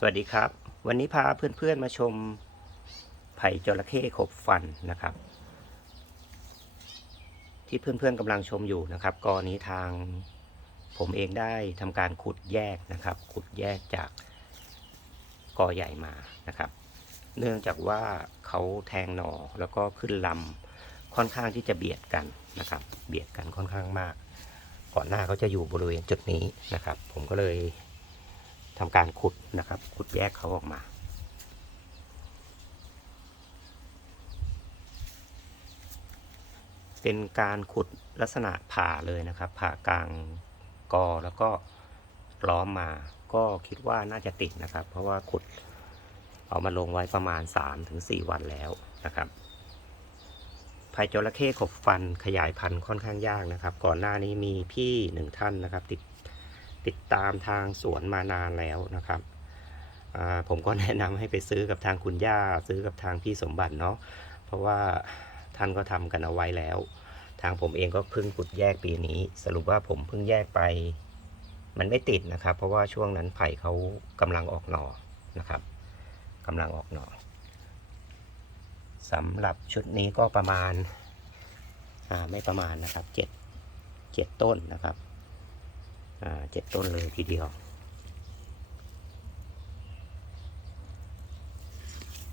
สวัสดีครับ วันนี้พาเพื่อนๆมาชมไผ่จระเข้ขบฟันนะครับ ที่เพื่อนๆกำลังชมอยู่นะครับกรณีทางผมเองได้ทำการขุดแยกนะครับ ขุดแยกจากกอใหญ่มานะครับ เนื่องจากว่าเขาแทงหน่อแล้วก็ขึ้นลำค่อนข้างที่จะเบียดกันนะครับ เบียดกันค่อนข้างมาก ก่อนหน้าเขาจะอยู่บริเวณจุดนี้นะครับ ผมก็เลย ทำการขุดนะครับ ขุดแยกเขาออกมา เป็นการขุดลักษณะผ่าเลยนะครับ ผ่ากลางกอแล้วก็ล้อมมา ก็คิดว่าน่าจะติดนะครับ เพราะว่าขุดเอามาลงไว้ประมาณ 3-4 วันแล้วนะครับภายจระเข้ขบฟันขยายพันธุ์ค่อนข้างยากนะครับ ก่อนหน้านี้มีพี่หนึ่งท่านนะครับ ติด ติดตามทางสวนมานานแล้วนะครับผมก็แนะนำให้ไปซื้อกับทางคุณย่าซื้อกับทางพี่สมบัติเนาะเพราะว่าท่านก็ทำกันเอาไว้แล้ว ทางผมเองก็เพิ่งขุดแยกปีนี้ สรุปว่าผมเพิ่งแยกไป มันไม่ติดนะครับ เพราะว่าช่วงนั้นไผ่เขากำลังออกหน่อนะครับกำลังออกหน่อสำหรับชุดนี้ก็ประมาณาไม่ประมาณนะครับเจ็ดเจ็ดต้นนะครับ เจ็ดต้นเลยทีเดียว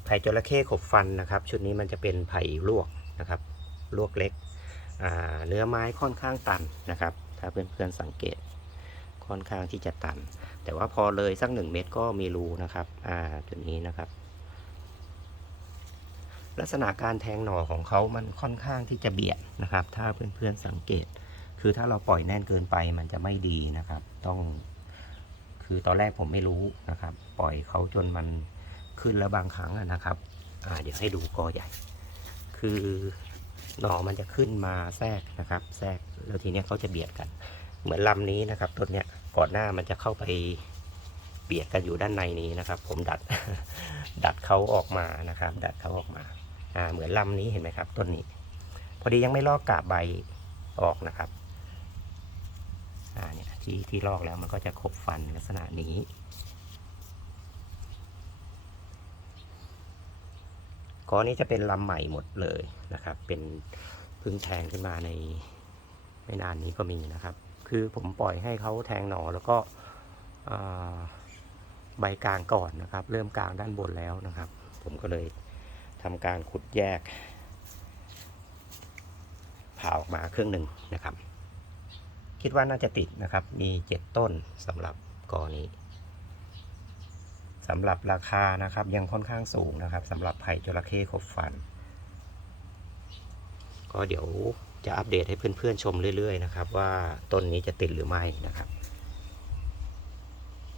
ไผ่จระเข้ขบฟันนะครับ ชุดนี้มันจะเป็นไผ่ลวกนะครับ ลวกเล็ก เนื้อไม้ค่อนข้างตันนะครับ ถ้าเพื่อนๆสังเกตค่อนข้างที่จะตัน แต่ว่าพอเลยสักหนึ่งเมตรก็มีรูนะครับ อ่าจุดนี้นะครับ ลักษณะการแทงหน่อของเขามันค่อนข้างที่จะเบียดนะครับ ถ้าเพื่อนๆสังเกต คือถ้าเราปล่อยแน่นเกินไปมันจะไม่ดีนะครับ ต้อง คือตอนแรกผมไม่รู้นะครับ ปล่อยเขาจนมันขึ้นแล้วบางครั้งนะครับอ่าเดี๋ยวให้ดูกอใหญ่ คือหน่อมันจะขึ้นมาแทรกนะครับ แทรกแล้วทีเนี้ยเขาจะเบียดกัน เหมือนลำนี้นะครับต้นเนี้ยก่อนหน้ามันจะเข้าไปเบียดกันอยู่ด้านในนี้นะครับ ผมดัดดัดเขาออกมานะครับ ดัดเขาออกมาอ่าเหมือนลำนี้เห็นไหมครับต้นนี้ พอดียังไม่ลอกกาบใบออกนะครับ ที่ที่ลอกแล้วมันก็จะขบฟันลักษณะนี้ ก้อนนี้จะเป็นลำใหม่หมดเลยนะครับ เป็นพึ่งแทงขึ้นมาในไม่นานนี้ก็มีนะครับ คือผมปล่อยให้เขาแทงหนอแล้วก็ใบกลางก่อนนะครับ เริ่มกลางด้านบนแล้วนะครับ ผมก็เลยทำการขุดแยกผ่าออกมาครึ่งหนึ่งนะครับ คิดว่าน่าจะติดนะครับ มีเจ็ดต้นสำหรับกอนี้สำหรับราคานะครับยังค่อนข้างสูงนะครับสำหรับไผ่จระเข้ขบฟัน ก็เดี๋ยวจะอัปเดตให้เพื่อนๆชมเรื่อย ๆ นะครับ ว่าต้นนี้จะติดหรือไม่นะครับ